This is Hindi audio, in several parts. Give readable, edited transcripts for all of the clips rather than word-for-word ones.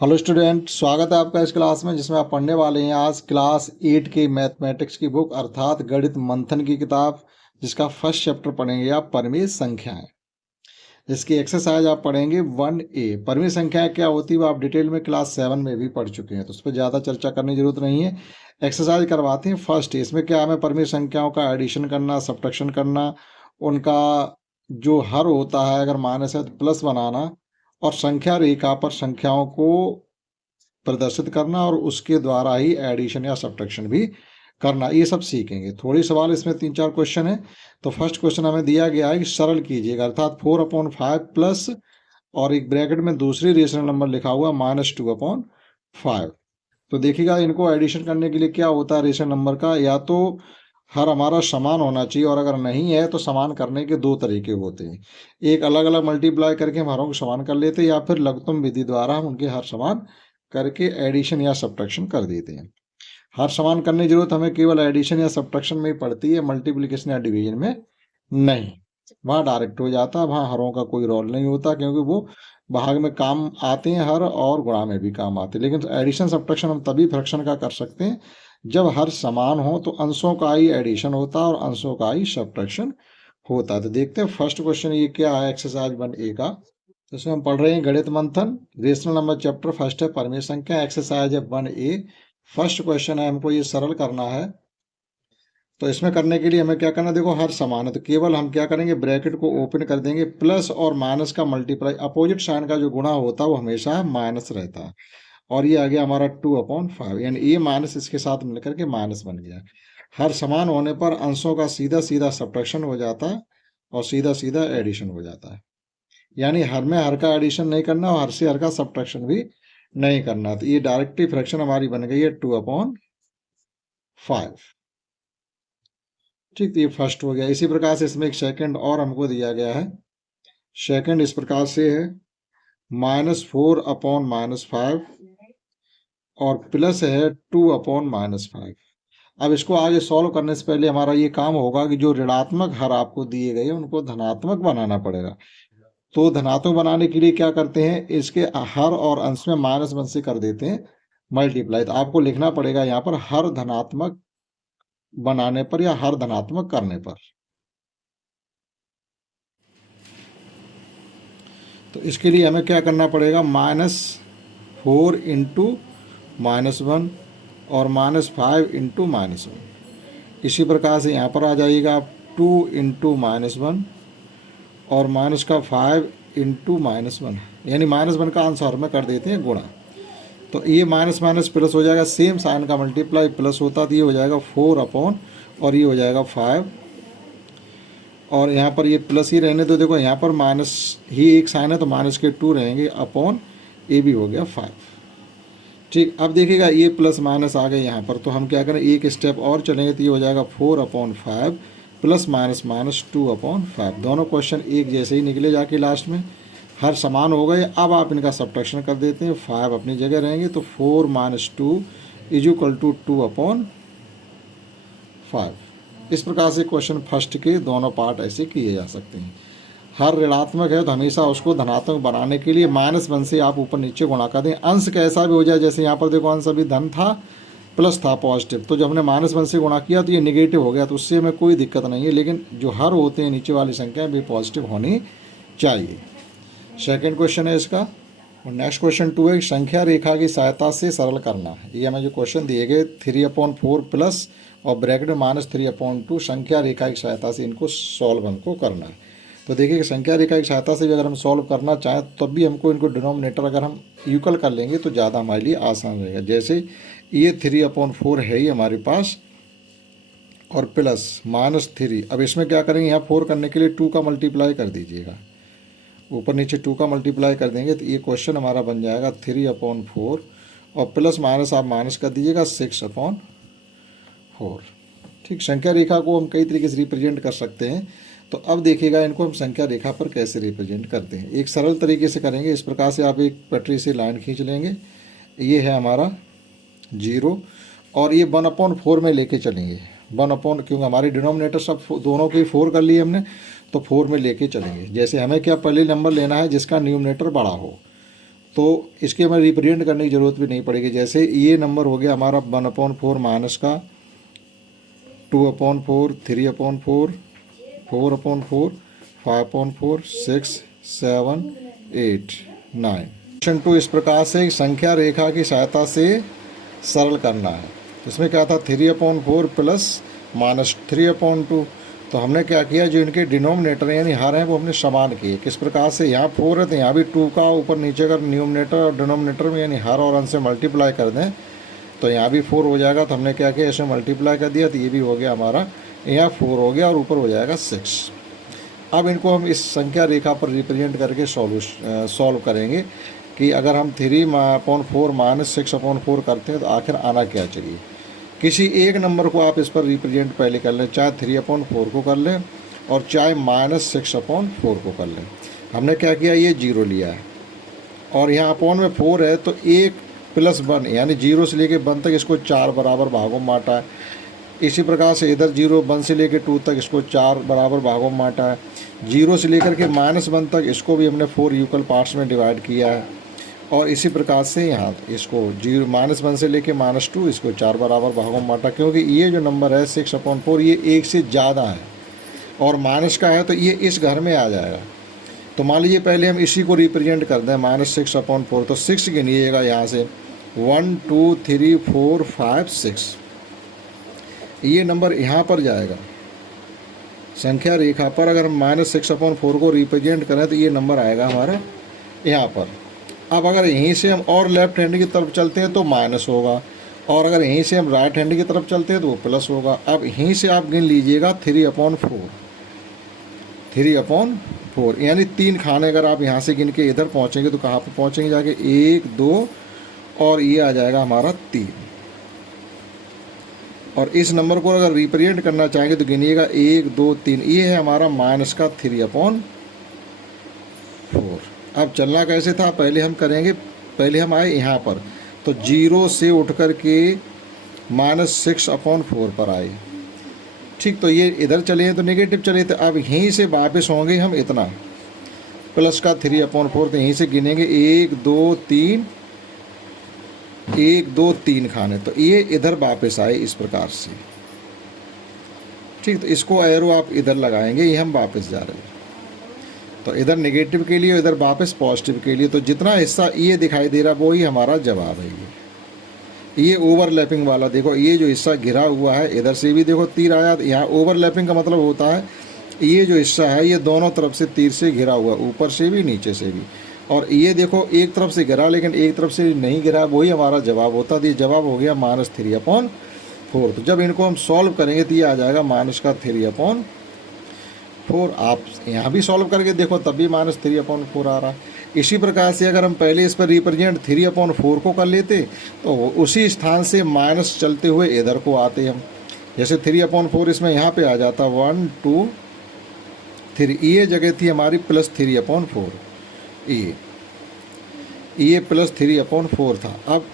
हेलो स्टूडेंट, स्वागत है आपका इस क्लास में जिसमें आप पढ़ने वाले हैं आज क्लास 8 की मैथमेटिक्स की बुक अर्थात गणित मंथन की किताब, जिसका फर्स्ट चैप्टर पढ़ेंगे आप परिमेय संख्याएं। इसकी एक्सरसाइज आप पढ़ेंगे 1A। परिमेय संख्याएं क्या होती है वो आप डिटेल में क्लास 7 में भी पढ़ चुके हैं, तो उस पर ज़्यादा चर्चा करने की जरूरत नहीं है। एक्सरसाइज करवाते हैं फर्स्ट। इसमें क्या हमें परिमेय संख्याओं का एडिशन करना, सब्ट्रैक्शन करना, उनका जो हर होता है अगर माइनस है तो प्लस बनाना, और संख्या रेखा पर संख्याओं को प्रदर्शित करना और उसके द्वारा ही एडिशन या सब्ट्रैक्शन भी करना, ये सब सीखेंगे। थोड़े सवाल इसमें 3-4 क्वेश्चन है। तो फर्स्ट क्वेश्चन हमें दिया गया है कि सरल कीजिएगा, अर्थात 4/5 प्लस और एक ब्रैकेट में दूसरी रेशनल नंबर लिखा हुआ -2/5। तो देखिएगा इनको एडिशन करने के लिए क्या होता है रेशनल नंबर का, या तो हर हमारा समान होना चाहिए और अगर नहीं है तो समान करने के दो तरीके होते हैं। एक अलग अलग मल्टीप्लाई करके हम हरों को समान कर लेते हैं, या फिर लघुत्तम विधि द्वारा हम उनके हर समान करके एडिशन या सब्ट्रैक्शन कर देते हैं। हर समान करने की जरूरत हमें केवल एडिशन या सब्ट्रैक्शन में ही पड़ती है, मल्टीप्लिकेशन या डिवीजन में नहीं। वहाँ डायरेक्ट हो जाता है, वहाँ हरों का कोई रोल नहीं होता, क्योंकि वो भाग में काम आते हैं हर, और गुणा में भी काम आते हैं। लेकिन एडिशन सब्ट्रैक्शन हम तभी फ्रैक्शन का कर सकते हैं जब हर समान हो, तो अंशों का ही एडिशन होता है और अंशों का ही सब्ट्रैक्शन होता है। तो देखते हैं फर्स्ट क्वेश्चन ये क्या है एक्सरसाइज 1A का। तो इसमें हम पढ़ रहे हैं गणित मंथन, रेशनल नंबर चैप्टर फर्स्ट है परिमेय संख्या, एक्सरसाइज है 1A। फर्स्ट क्वेश्चन है, हमको ये सरल करना है। तो इसमें करने के लिए हमें क्या करना है, देखो हर समान है तो केवल हम क्या करेंगे, ब्रैकेट को ओपन कर देंगे, प्लस और माइनस का मल्टीप्लाई, अपोजिट साइन का जो गुणा होता है वो हमेशा माइनस रहता है। और ये आ गया हमारा 2/5, यानी ये माइनस इसके साथ मिलकर के माइनस बन गया। हर समान होने पर अंशों का सीधा सीधा सब्ट्रैक्शन हो जाता है और सीधा सीधा एडिशन हो जाता है। यानी हर में हर का एडिशन नहीं करना और हर से हर का सब्ट्रैक्शन भी नहीं करना। तो ये डायरेक्टली फ्रैक्शन हमारी बन गई है 2/5। ठीक, तो ये फर्स्ट हो गया। इसी प्रकार से इसमें एक सेकंड और हमको दिया गया है। सेकंड इस प्रकार से है -4/-5 और प्लस है 2/-5। अब इसको आगे सॉल्व करने से पहले हमारा ये काम होगा कि जो ऋणात्मक हर आपको दिए गए उनको धनात्मक बनाना पड़ेगा। तो धनात्मक बनाने के लिए क्या करते हैं, इसके हर और अंश में -1 से कर देते हैं मल्टीप्लाई। तो आपको लिखना पड़ेगा यहाँ पर हर धनात्मक बनाने पर या हर धनात्मक करने पर। तो इसके लिए हमें क्या करना पड़ेगा, -4 इंटू -1 और -5 इंटू -1। इसी प्रकार से यहाँ पर आ जाइएगा 2 इंटू -1 और माइनस का 5 इंटू -1, यानी -1 का आंसर में कर देते हैं गुणा। तो ये माइनस माइनस प्लस हो जाएगा, सेम साइन का मल्टीप्लाई प्लस होता, तो ये हो जाएगा 4 और ये हो जाएगा 5, और यहाँ पर ये प्लस ही रहने दो। देखो यहाँ पर माइनस ही एक साइन है तो माइनस के 2 रहेंगे अपॉन ये भी हो गया 5। ठीक, अब देखिएगा ये प्लस माइनस आ गए यहाँ पर, तो हम क्या करें एक स्टेप और चलेंगे, तो ये हो जाएगा 4/5 प्लस माइनस माइनस 2/5। दोनों क्वेश्चन एक जैसे ही निकले जाके लास्ट में हर समान हो गए। अब आप इनका सब्ट्रैक्शन कर देते हैं, 5 अपनी जगह रहेंगे, तो 4 - 2 इज इक्वल टू 2/5। इस प्रकार से क्वेश्चन फर्स्ट के दोनों पार्ट ऐसे किए जा सकते हैं। हर ऋणात्मक है तो हमेशा उसको धनात्मक बनाने के लिए -1 से आप ऊपर नीचे गुणा कर दें। अंश कैसा भी हो जाए, जैसे यहाँ पर देखो अंश अभी धन था प्लस था पॉजिटिव, तो जब हमने -1 से गुणा किया तो ये निगेटिव हो गया, तो उससे हमें कोई दिक्कत नहीं है। लेकिन जो हर होते हैं नीचे वाली संख्या भी पॉजिटिव होनी चाहिए। सेकेंड क्वेश्चन है इसका। और नेक्स्ट क्वेश्चन 2 है, संख्या रेखा की सहायता से सरल करना है। ये हमें जो क्वेश्चन दिए गए 3/4 प्लस और ब्रैकेट में -3/2, संख्या रेखा की सहायता से इनको सॉल्व हमको करना है। तो देखिए संख्या रेखा की सहायता से भी अगर हम सॉल्व करना चाहें तब भी हमको इनको डिनोमिनेटर अगर हम इक्वल कर लेंगे तो ज़्यादा हमारे लिए आसान रहेगा। जैसे ये 3/4 है ही हमारे पास और प्लस -3। अब इसमें क्या करेंगे, यहाँ 4 करने के लिए 2 का मल्टीप्लाई कर दीजिएगा, ऊपर नीचे 2 का मल्टीप्लाई कर देंगे तो ये क्वेश्चन हमारा बन जाएगा 3/4 और प्लस माइनस आप माइनस कर दीजिएगा 6/4। ठीक, संख्या रेखा को हम कई तरीके से रिप्रेजेंट कर सकते हैं। तो अब देखिएगा इनको हम संख्या रेखा पर कैसे रिप्रेजेंट करते हैं। एक सरल तरीके से करेंगे, इस प्रकार से आप एक पटरी से लाइन खींच लेंगे, ये है हमारा 0 और ये 1/4 में लेके चलेंगे। 1/, क्योंकि हमारी डिनोमिनेटर सब दोनों के 4 कर लिए हमने, तो 4 में लेके चलेंगे। जैसे हमें क्या पहले नंबर लेना है जिसका न्यूमरेटर बड़ा हो, तो इसके हमें रिप्रेजेंट करने की ज़रूरत भी नहीं पड़ेगी। जैसे ये नंबर हो गया हमारा 1/4 माइनस का 2/4, 3/4, 4/4, 5/4, 6, 7, 8, 9। क्वेश्चन 2 इस प्रकार से एक संख्या रेखा की सहायता से सरल करना है। इसमें क्या था 3/4 प्लस -3/2। तो हमने क्या किया, जो इनके डिनोमिनेटर यानी हर हैं वो हमने समान किए। किस प्रकार से, यहाँ 4 है तो यहाँ भी 2 का ऊपर नीचे का न्यूमिनेटर और डिनोमिनेटर में यानी हर और अंश से मल्टीप्लाई कर दें तो यहाँ भी 4 हो जाएगा। तो हमने क्या किया, ऐसे मल्टीप्लाई कर दिया तो ये भी हो गया हमारा, यहाँ 4 हो गया और ऊपर हो जाएगा 6। अब इनको हम इस संख्या रेखा पर रिप्रेजेंट करके सॉल्व करेंगे कि अगर हम 3/4 माइनस 6/4 करते हैं तो आखिर आना क्या चाहिए। किसी एक नंबर को आप इस पर रिप्रेजेंट पहले कर लें, चाहे 3/4 को कर लें और चाहे -6/4 को कर लें। हमने क्या किया, ये 0 लिया है और यहाँ अपॉन में 4 है तो 1 + 1 यानी 0 से लेके 1 तक इसको 4 बराबर भागों में बांटा है। इसी प्रकार से इधर 0 1 से लेके 2 तक इसको 4 बराबर भागों में बांटा है। 0 से लेकर के -1 तक इसको भी हमने 4 इक्वल पार्ट्स में डिवाइड किया है। और इसी प्रकार से यहाँ इसको -1 से लेके -2 इसको 4 बराबर भागों में बांटा, क्योंकि ये जो नंबर है 6/4 ये 1 से ज़्यादा है और माइनस का है तो ये इस घर में आ जाएगा। तो मान लीजिए पहले हम इसी को रिप्रेजेंट कर दें -6/4, तो 6 गिनिएगा यहाँ से 1 2 3 4 5 6। ये नंबर यहाँ पर जाएगा संख्या रेखा पर। अगर हम -6/4 को रिप्रेजेंट करें तो ये नंबर आएगा हमारा यहाँ पर। अब अगर यहीं से हम और लेफ्ट हैंड की तरफ चलते हैं तो माइनस होगा और अगर यहीं से हम राइट हैंड की तरफ चलते हैं तो वो प्लस होगा। अब यहीं से आप गिन लीजिएगा 3/4 यानी 3 खाने अगर आप यहाँ से गिन के इधर पहुँचेंगे तो कहाँ पर पहुँचेंगे जाके 1 2 और ये आ जाएगा हमारा 3। और इस नंबर को अगर रिप्रेजेंट करना चाहेंगे तो गिनिएगा 1 2 3, ये है हमारा माइनस का 3/4। अब चलना कैसे था, पहले हम करेंगे, पहले हम आए यहाँ पर तो 0 से उठ कर के -6/4 पर आए। ठीक, तो ये इधर चले तो नेगेटिव चले, तो अब यहीं से वापस होंगे हम इतना प्लस का 3/4, तो यहीं से गिनेंगे 1 2 3, 1 2 3 खाने, तो ये इधर वापस आए इस प्रकार से। ठीक, तो इसको एरो आप इधर लगाएंगे, ये हम वापस जा रहे हैं तो इधर नेगेटिव के लिए, इधर वापस पॉजिटिव के लिए। तो जितना हिस्सा ये दिखाई दे रहा है वही हमारा जवाब है। ये ओवरलैपिंग वाला देखो, ये जो हिस्सा घिरा हुआ है इधर से भी देखो तीर आया, यहाँ ओवरलैपिंग का मतलब होता है ये जो हिस्सा है ये दोनों तरफ से तीर से घिरा हुआ, ऊपर से भी नीचे से भी। और ये देखो एक तरफ से घिरा लेकिन एक तरफ से नहीं घिरा, वही हमारा जवाब होता। तो ये जवाब हो गया -3/4। तो जब इनको हम सॉल्व करेंगे तो ये आ जाएगा -3/4। आप यहाँ भी सॉल्व करके देखो तब भी -3/4 आ रहा है। इसी प्रकार से अगर हम पहले इस पर रिप्रेजेंट 3/4 को कर लेते तो उसी स्थान से माइनस चलते हुए इधर को आते हम, जैसे 3/4 इसमें यहाँ पे आ जाता 1 2 3, ये जगह थी हमारी +3/4, ये +3/4 था। अब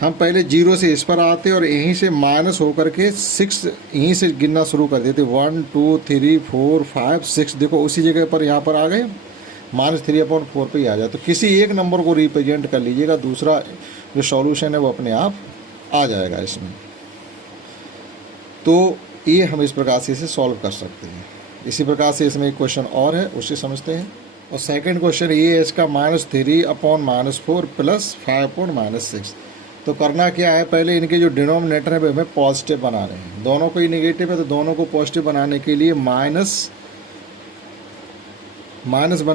हम पहले 0 से इस पर आते और यहीं से माइनस होकर के 6 यहीं से गिनना शुरू कर देते 1 2 3 4 5 6, देखो उसी जगह पर यहाँ पर आ गए -3/4 पे ही आ जाए। तो किसी एक नंबर को रिप्रेजेंट कर लीजिएगा, दूसरा जो सॉल्यूशन है वो अपने आप आ जाएगा इसमें। तो ये हम इस प्रकार से इसे सॉल्व कर सकते हैं। इसी प्रकार से इसमें एक क्वेश्चन और है, उसे समझते हैं। और सेकंड क्वेश्चन ये है इसका -3/-4 + 5/-6। तो करना क्या है, पहले इनके जो डिनोमिनेटर है हमें पॉजिटिव बनाने हैं। दोनों को ही नेगेटिव है तो दोनों को पॉजिटिव बनाने के लिए -1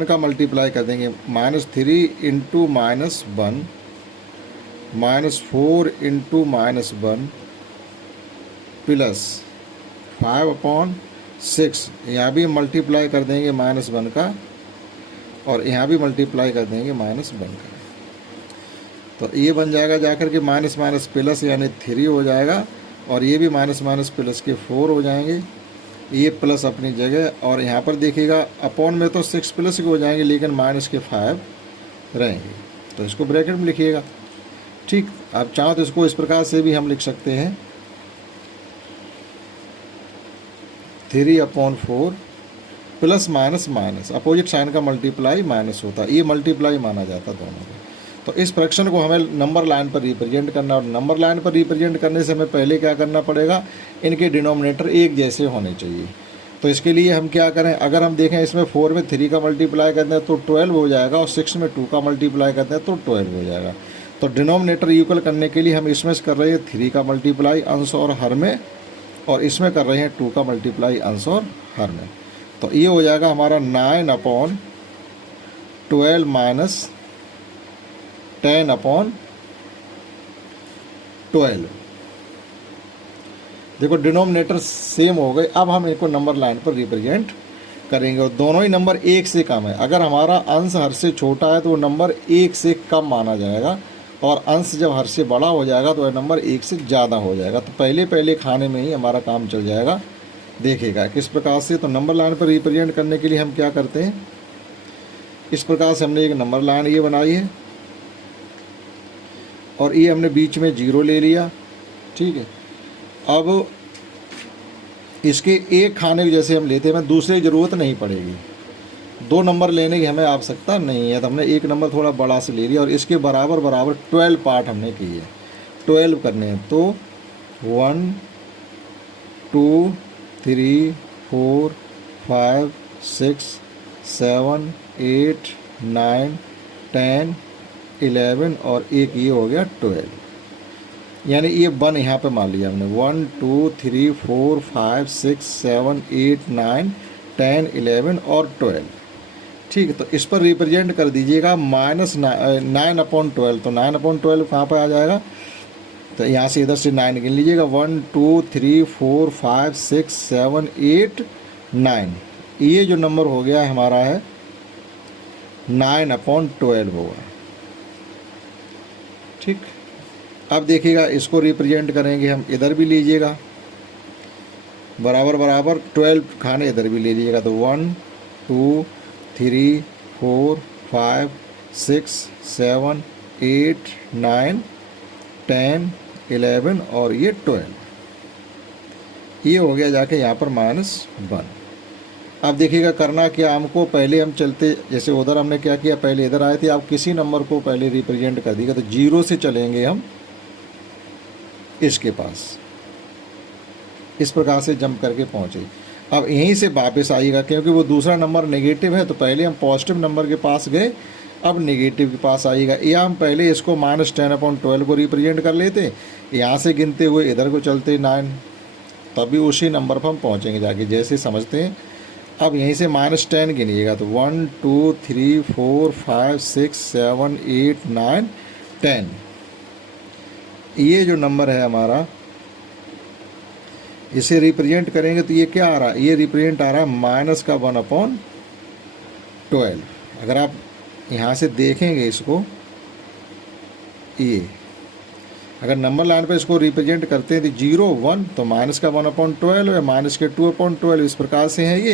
का मल्टीप्लाई कर देंगे, -3 × -1 -4 × -1 प्लस 5/6। यहाँ भी मल्टीप्लाई कर देंगे -1 का और यहाँ भी मल्टीप्लाई कर देंगे -1 का। तो ये बन जाएगा जाकर के माइनस प्लस यानी 3 हो जाएगा और ये भी माइनस प्लस के 4 हो जाएंगे, ये प्लस अपनी जगह। और यहाँ पर देखिएगा अपॉन में तो 6 प्लस के हो जाएंगे लेकिन माइनस के 5 रहेंगे, तो इसको ब्रैकेट में लिखिएगा। ठीक, आप चाहो तो इसको इस प्रकार से भी हम लिख सकते हैं 3/4 प्लस माइनस अपोजिट साइन का मल्टीप्लाई माइनस होता है, ये मल्टीप्लाई माना जाता दोनों को। तो इस फ्रैक्शन को हमें नंबर लाइन पर रिप्रेजेंट करना, और नंबर लाइन पर रिप्रेजेंट करने से हमें पहले क्या करना पड़ेगा, इनके डिनोमिनेटर एक जैसे होने चाहिए। तो इसके लिए हम क्या करें, अगर हम देखें इसमें 4 में 3 का मल्टीप्लाई करते हैं तो 12 हो जाएगा, और 6 में 2 का मल्टीप्लाई करते हैं तो 12 हो जाएगा। तो डिनोमिनेटर इक्वल करने के लिए हम इसमें कर रहे हैं 3 का मल्टीप्लाई अंश और हर में, और इसमें कर रहे हैं 2 का मल्टीप्लाई अंश और हर में। तो ये हो जाएगा हमारा 9/12 माइनस 10/12। देखो डिनोमिनेटर सेम हो गए। अब हम इनको नंबर लाइन पर रिप्रेजेंट करेंगे, और दोनों ही नंबर एक से कम है। अगर हमारा अंश हर से छोटा है तो वो नंबर एक से कम माना जाएगा, और अंश जब हर से बड़ा हो जाएगा तो वह नंबर एक से ज़्यादा हो जाएगा। तो पहले खाने में ही हमारा काम चल जाएगा। देखिएगा किस प्रकार से। तो नंबर लाइन पर रिप्रेजेंट करने के लिए हम क्या करते हैं, इस प्रकार से हमने एक नंबर लाइन ये बनाई है, और ये हमने बीच में 0 ले लिया, ठीक है। अब इसके एक खाने की जैसे हम लेते हैं, दूसरे की ज़रूरत नहीं पड़ेगी, 2 नंबर लेने की हमें आवश्यकता नहीं है। तो हमने एक नंबर थोड़ा बड़ा से ले लिया, और इसके बराबर 12 पार्ट हमने किए, 12 करने हैं। तो 1 2 3 4 5 6 7 8 9 10 11, और एक ये हो गया 12। यानी ये 1 यहाँ पे मान लिया हमने। 1 2 3 4 5 6 7 8 9 10 11 और 12, ठीक है। तो इस पर रिप्रेजेंट कर दीजिएगा -9/12। तो 9/12 कहाँ पर आ जाएगा, तो यहाँ से इधर से 9 गिन लीजिएगा। 1 2 3 4 5 6 7 8 9, ये जो नंबर हो गया हमारा है 9/12 होगा, ठीक। अब देखिएगा इसको रिप्रेजेंट करेंगे हम, इधर भी लीजिएगा बराबर 12 खाने इधर भी ले लीजिएगा। तो 1 2 3 4 5 6 7 8 9 10 11 और ये 12, ये हो गया जाके यहाँ पर -1। अब देखिएगा करना क्या हमको, पहले हम चलते जैसे उधर हमने क्या किया, पहले इधर आए थे, आप किसी नंबर को पहले रिप्रेजेंट कर दीजिएगा। तो 0 से चलेंगे हम इसके पास, इस प्रकार से जंप करके पहुँचे। अब यहीं से वापस आइएगा, क्योंकि वो दूसरा नंबर नेगेटिव है, तो पहले हम पॉजिटिव नंबर के पास गए, अब नेगेटिव के पास आइएगा। या हम पहले इसको -10/12 को रिप्रेजेंट कर लेते, यहाँ से गिनते हुए इधर को चलते 9, तभी उसी नंबर पर हम पहुँचेंगे जाके, जैसे समझते हैं। अब यहीं से -10 गिनिएगा, तो 1 2 3 4 5 6 7 8 9 10, ये जो नंबर है हमारा, इसे रिप्रेजेंट करेंगे तो ये क्या आ रहा है, ये रिप्रेजेंट आ रहा है -1/12। अगर आप यहाँ से देखेंगे इसको, ये अगर नंबर लाइन पर इसको रिप्रेजेंट करते हैं तो 0 1, तो -1/12 है, -2/12, इस प्रकार से है ये।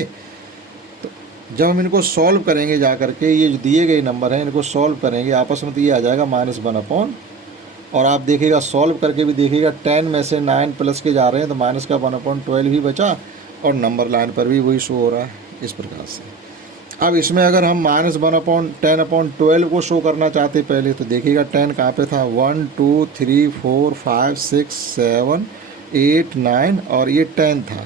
तो जब हम इनको सॉल्व करेंगे जा करके, ये जो दिए गए नंबर हैं इनको सॉल्व करेंगे आपस में, तो ये आ जाएगा -1/, और आप देखिएगा सॉल्व करके भी देखिएगा 10 में से 9 प्लस के जा रहे हैं, तो -1/12 ही बचा, और नंबर लाइन पर भी वही शो हो रहा है इस प्रकार से। अब इसमें अगर हम -10/12 को शो करना चाहते पहले, तो देखिएगा 10 कहाँ पे था, 1 2 3 4 5 6 7 8 9, और ये 10 था,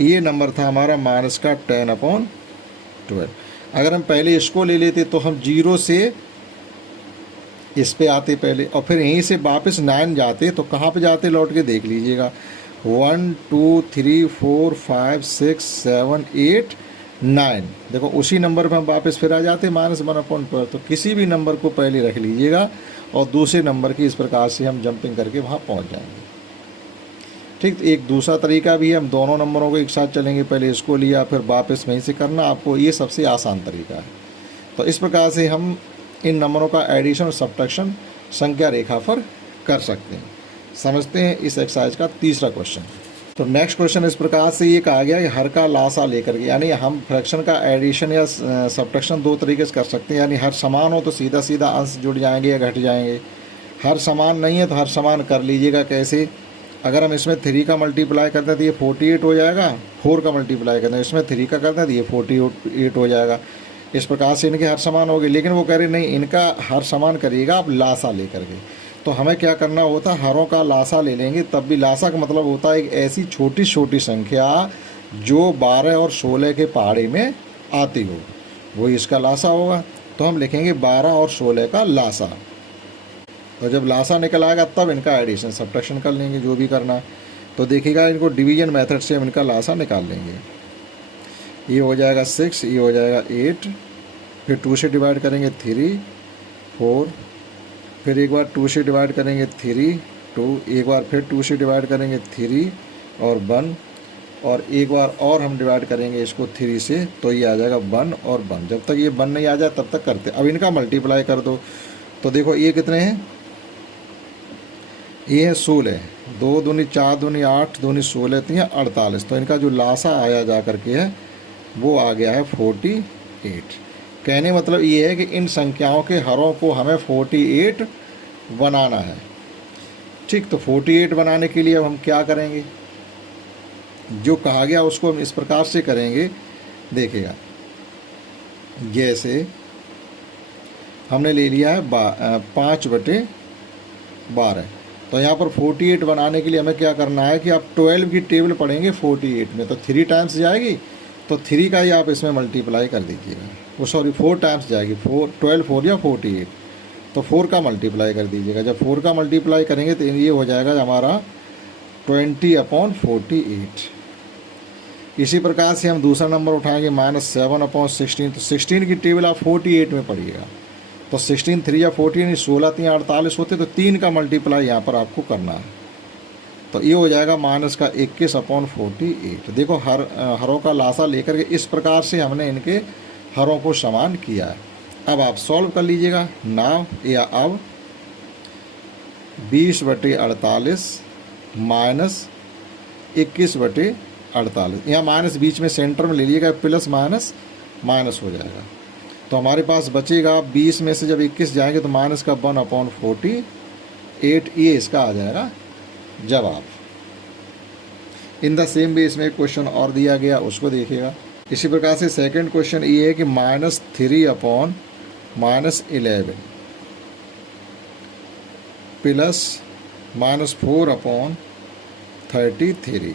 ये नंबर था हमारा -10/12। अगर हम पहले इसको ले लेते तो हम 0 से इस पे आते पहले, और फिर यहीं से वापस 9 जाते, तो कहाँ पे जाते लौट के देख लीजिएगा, 1 2 3 4 5 6 7 8 9, देखो उसी नंबर पे हम वापस फिर आ जाते -1/12। तो किसी भी नंबर को पहले रख लीजिएगा, और दूसरे नंबर की इस प्रकार से हम जंपिंग करके वहाँ पहुँच जाएंगे, ठीक। तो एक दूसरा तरीका भी है, हम दोनों नंबरों को एक साथ चलेंगे, पहले इसको लिया फिर वापस वहीं से करना, आपको ये सबसे आसान तरीका है। तो इस प्रकार से हम इन नंबरों का एडिशन और सब्ट्रैक्शन संख्या रेखा पर कर सकते हैं। समझते हैं इस एक्सरसाइज का तीसरा क्वेश्चन। तो नेक्स्ट क्वेश्चन इस प्रकार से ये कहा गया कि हर का लासा लेकर के, यानी हम फ्रैक्शन का एडिशन या सब्ट्रैक्शन दो तरीके से कर सकते हैं। यानी हर समान हो तो सीधा सीधा अंश जुड़ जाएंगे या घट जाएंगे, हर समान नहीं है तो हर समान कर लीजिएगा। कैसे, अगर हम इसमें 3 का मल्टीप्लाई करते हैं तो ये 48 हो जाएगा, 4 का मल्टीप्लाई करते हैं इसमें 3 का करते हैं तो ये 48 हो जाएगा। इस प्रकार से इनके हर समान हो गए। लेकिन वो कह रहे नहीं, इनका हर समान करिएगा आप लासा लेकर के। तो हमें क्या करना होता है, हरों का लासा ले लेंगे। तब भी लासा का मतलब होता है एक ऐसी छोटी छोटी संख्या जो 12 और 16 के पहाड़े में आती हो, वही इसका लासा होगा। तो हम लिखेंगे 12 और 16 का लासा। तो जब लासा निकल आएगा तब इनका एडिशन सब्ट्रैक्शन कर लेंगे, जो भी करना है। तो देखिएगा इनको डिवीजन मेथड से हम इनका लासा निकाल लेंगे। ये हो जाएगा 6, ये हो जाएगा 8, फिर 2 से डिवाइड करेंगे 3, 4, फिर एक बार 2 से डिवाइड करेंगे 3, 2, एक बार फिर 2 से डिवाइड करेंगे 3 और 1, और एक बार और हम डिवाइड करेंगे इसको 3 से, तो ये आ जाएगा 1 और 1। जब तक ये 1 नहीं आ जाए तब तक करते। अब इनका मल्टीप्लाई कर दो। तो देखो ये कितने हैं, ये है 16, 2 दूनी 4 दूनी 8, दूनी 16, 3 48। तो इनका जो लासा आया जा करके है वो आ गया है 48। कहने मतलब ये है कि इन संख्याओं के हरों को हमें 48 बनाना है। ठीक, तो 48 बनाने के लिए अब हम क्या करेंगे, जो कहा गया उसको हम इस प्रकार से करेंगे। देखिएगा, जैसे हमने ले लिया है 5/12। तो यहाँ पर 48 बनाने के लिए हमें क्या करना है कि आप 12 की टेबल पढ़ेंगे 48 में, तो 3 टाइम्स जाएगी, तो 3 का ही आप इसमें मल्टीप्लाई कर दीजिएगा। वो सॉरी 4 टाइम्स जाएगी, 12 4 या 48, तो 4 का मल्टीप्लाई कर दीजिएगा। जब 4 का मल्टीप्लाई करेंगे तो ये हो जाएगा हमारा 20/48। इसी प्रकार से हम दूसरा नंबर उठाएंगे -7/16। तो 16 की टेबल आप 48 में पढ़िएगा, तो 16 3 या 14, 16 3 48 होते, तो 3 का मल्टीप्लाई यहाँ पर आपको करना है। तो ये हो जाएगा -21/48। देखो हरों का लासा लेकर के इस प्रकार से हमने इनके हरों को समान किया है। अब आप सॉल्व कर लीजिएगा नाव या अब 20/48 -21/48। यहाँ माइनस बीच में सेंटर में ले लीजिएगा, प्लस माइनस माइनस हो जाएगा। तो हमारे पास बचेगा 20 में से जब 21 जाएंगे तो माइनस का 1/48, ये इसका आ जाएगा जवाब। इन द सेम वे इसमें एक क्वेश्चन और दिया गया, उसको देखिएगा। इसी प्रकार से सेकंड क्वेश्चन ये है कि -3/11 प्लस -4/33।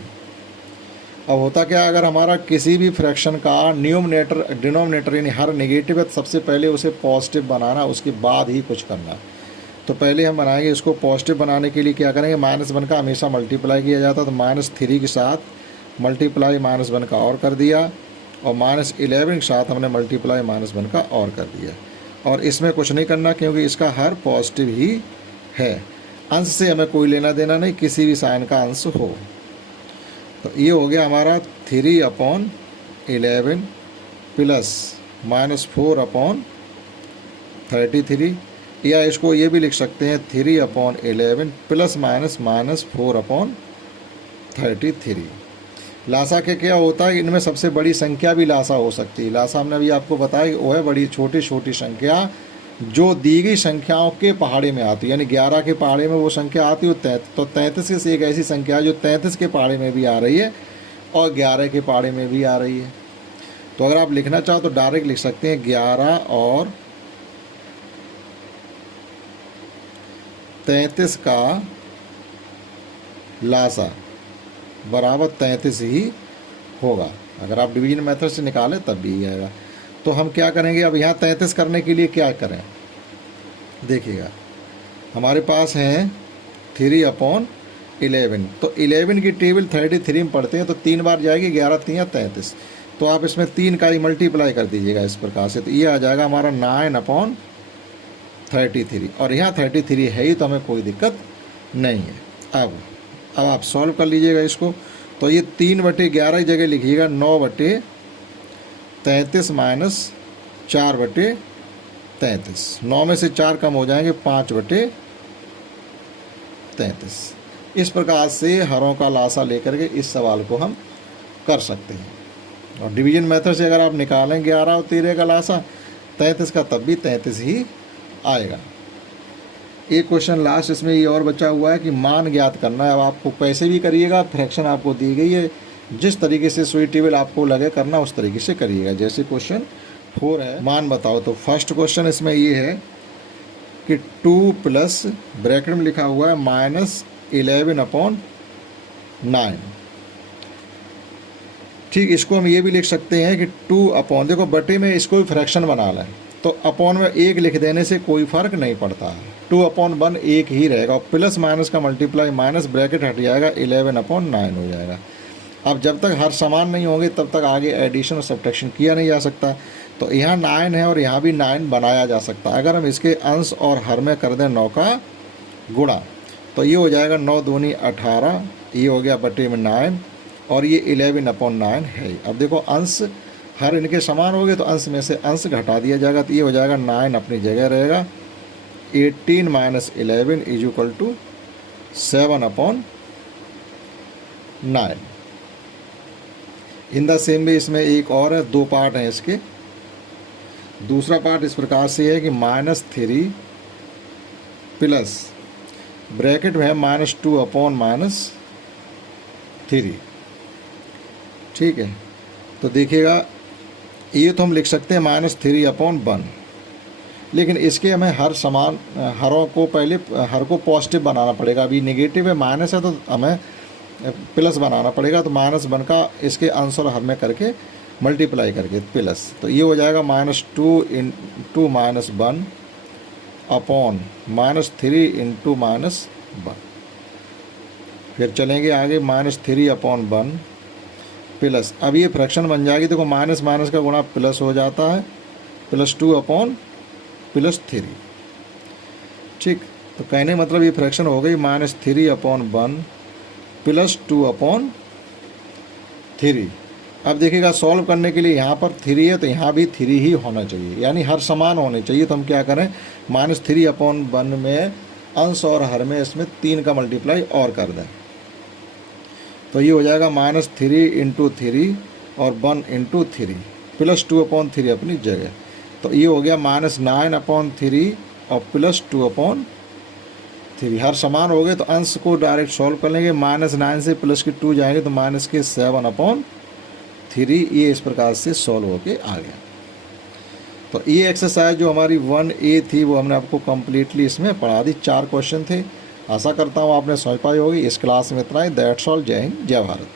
अब होता क्या, अगर हमारा किसी भी फ्रैक्शन का न्यूमरेटर डिनोमिनेटर यानी हर नेगेटिव है, तो सबसे पहले उसे पॉजिटिव बनाना, उसके बाद ही कुछ करना। तो पहले हम बनाएंगे इसको पॉजिटिव बनाने के लिए क्या करेंगे, -1 का हमेशा मल्टीप्लाई किया जाता, तो -3 के साथ मल्टीप्लाई -1 का और कर दिया, और -11 के साथ हमने मल्टीप्लाई -1 का और कर दिया। और इसमें कुछ नहीं करना क्योंकि इसका हर पॉजिटिव ही है, अंश से हमें कोई लेना देना नहीं, किसी भी साइन का अंश हो। तो ये हो गया हमारा 3/11 प्लस -4/33, या इसको ये भी लिख सकते हैं 3/11 प्लस -4/33। लासा के क्या होता है, इनमें सबसे बड़ी संख्या भी लासा हो सकती है। लासा हमने अभी आपको बताया कि वो है बड़ी छोटी छोटी संख्या जो दी गई संख्याओं के पहाड़े में आती है, यानी 11 के पहाड़े में वो संख्या आती है, तो 33 एक ऐसी संख्या है जो 33 के पहाड़े में भी आ रही है और 11 के पहाड़े में भी आ रही है। तो अगर आप लिखना चाहो तो डायरेक्ट लिख सकते हैं 11 और 33 का लासा बराबर 33 ही होगा। अगर आप डिवीजन मेथड से निकालें तब भी आएगा। तो हम क्या करेंगे, अब यहाँ 33 करने के लिए क्या करें, देखिएगा हमारे पास है 3/11। तो 11 की टेबल 33 में पढ़ते हैं, तो 3 बार जाएगी, 11 3 33। तो आप इसमें 3 का ही मल्टीप्लाई कर दीजिएगा इस प्रकार से, तो ये आ जाएगा हमारा 9/33। और यहाँ 33 है ही, तो हमें कोई दिक्कत नहीं है। अब आप सॉल्व कर लीजिएगा इसको। तो ये 3/11 की जगह लिखिएगा 9/33 माइनस 4/33। 9 में से 4 कम हो जाएंगे, 5/33। इस प्रकार से हरों का लासा लेकर के इस सवाल को हम कर सकते हैं। और डिवीजन मेथड से अगर आप निकालें 11 और 13 का लासा 33 का, तब भी 33 ही आएगा। एक क्वेश्चन लास्ट इसमें ये और बचा हुआ है कि मान ज्ञात करना है। अब आपको कैसे भी करिएगा, फ्रैक्शन आपको दी गई है, जिस तरीके से सुइटेबल आपको लगे करना उस तरीके से करिएगा। जैसे क्वेश्चन 4 है, मान बताओ। तो फर्स्ट क्वेश्चन इसमें ये है कि 2 प्लस ब्रैकेट में लिखा हुआ है -11/9। ठीक, इसको हम ये भी लिख सकते हैं कि 2 अपॉन, देखो बटे में इसको भी फ्रैक्शन बना लें तो अपॉन में 1 लिख देने से कोई फ़र्क नहीं पड़ता है। 2/1 1 ही रहेगा, और प्लस माइनस का मल्टीप्लाई माइनस ब्रैकेट हट जाएगा, 11/9 हो जाएगा। अब जब तक हर समान नहीं होंगे तब तक आगे एडिशन और सब्ट्रैक्शन किया नहीं जा सकता। तो यहाँ 9 है और यहाँ भी 9 बनाया जा सकता है। अगर हम इसके अंश और हर में कर दें 9 का गुणा, तो ये हो जाएगा 9 दूनी 18, ये हो गया बटे में 9, और ये 11/9 है। अब देखो अंश हर इनके समान हो गए तो अंश में से अंश घटा दिया जाएगा, तो ये हो जाएगा 9 अपनी जगह रहेगा, 18 - 11 = 7/9। इन द सेम वे इसमें एक और है, 2 पार्ट हैं इसके। दूसरा पार्ट इस प्रकार से है कि -3 प्लस ब्रैकेट में है -2/-3। ठीक है, तो देखिएगा ये तो हम लिख सकते हैं -3/1, लेकिन इसके हमें हर समान हरों को पहले हर को पॉजिटिव बनाना पड़ेगा। अभी नेगेटिव है, माइनस है, तो हमें प्लस बनाना पड़ेगा। तो -1 का इसके अंश और हर में करके मल्टीप्लाई करके प्लस, तो ये हो जाएगा -2 × -1/-3 × -1। फिर चलेंगे आगे, -3/1 प्लस, अब ये फ्रैक्शन बन जाएगी। देखो माइनस माइनस का गुणा प्लस हो जाता है, +2/+3। ठीक, तो कहने मतलब ये फ्रैक्शन हो गई -3/1 +2/3। अब देखिएगा सॉल्व करने के लिए यहाँ पर 3 है तो यहाँ भी 3 ही होना चाहिए, यानी हर समान होने चाहिए। तो हम क्या करें, -3/1 में अंश और हर में इसमें 3 का मल्टीप्लाई और कर दें, तो ये हो जाएगा -3 × 3 और 1 × 3 +2/3 अपनी जगह। तो ये हो गया -9/3 और +2/3। हर समान हो गए तो अंश को डायरेक्ट सॉल्व कर लेंगे। -9 से प्लस के 2 जाएंगे तो -7/3। ये इस प्रकार से सॉल्व होके आ गया। तो ये एक्सरसाइज जो हमारी 1A थी वो हमने आपको कम्प्लीटली इसमें पढ़ा दी। 4 क्वेश्चन थे। आशा करता हूँ आपने समझ पाई होगी। इस क्लास में इतना ही। That's all. जय हिंद, जय भारत।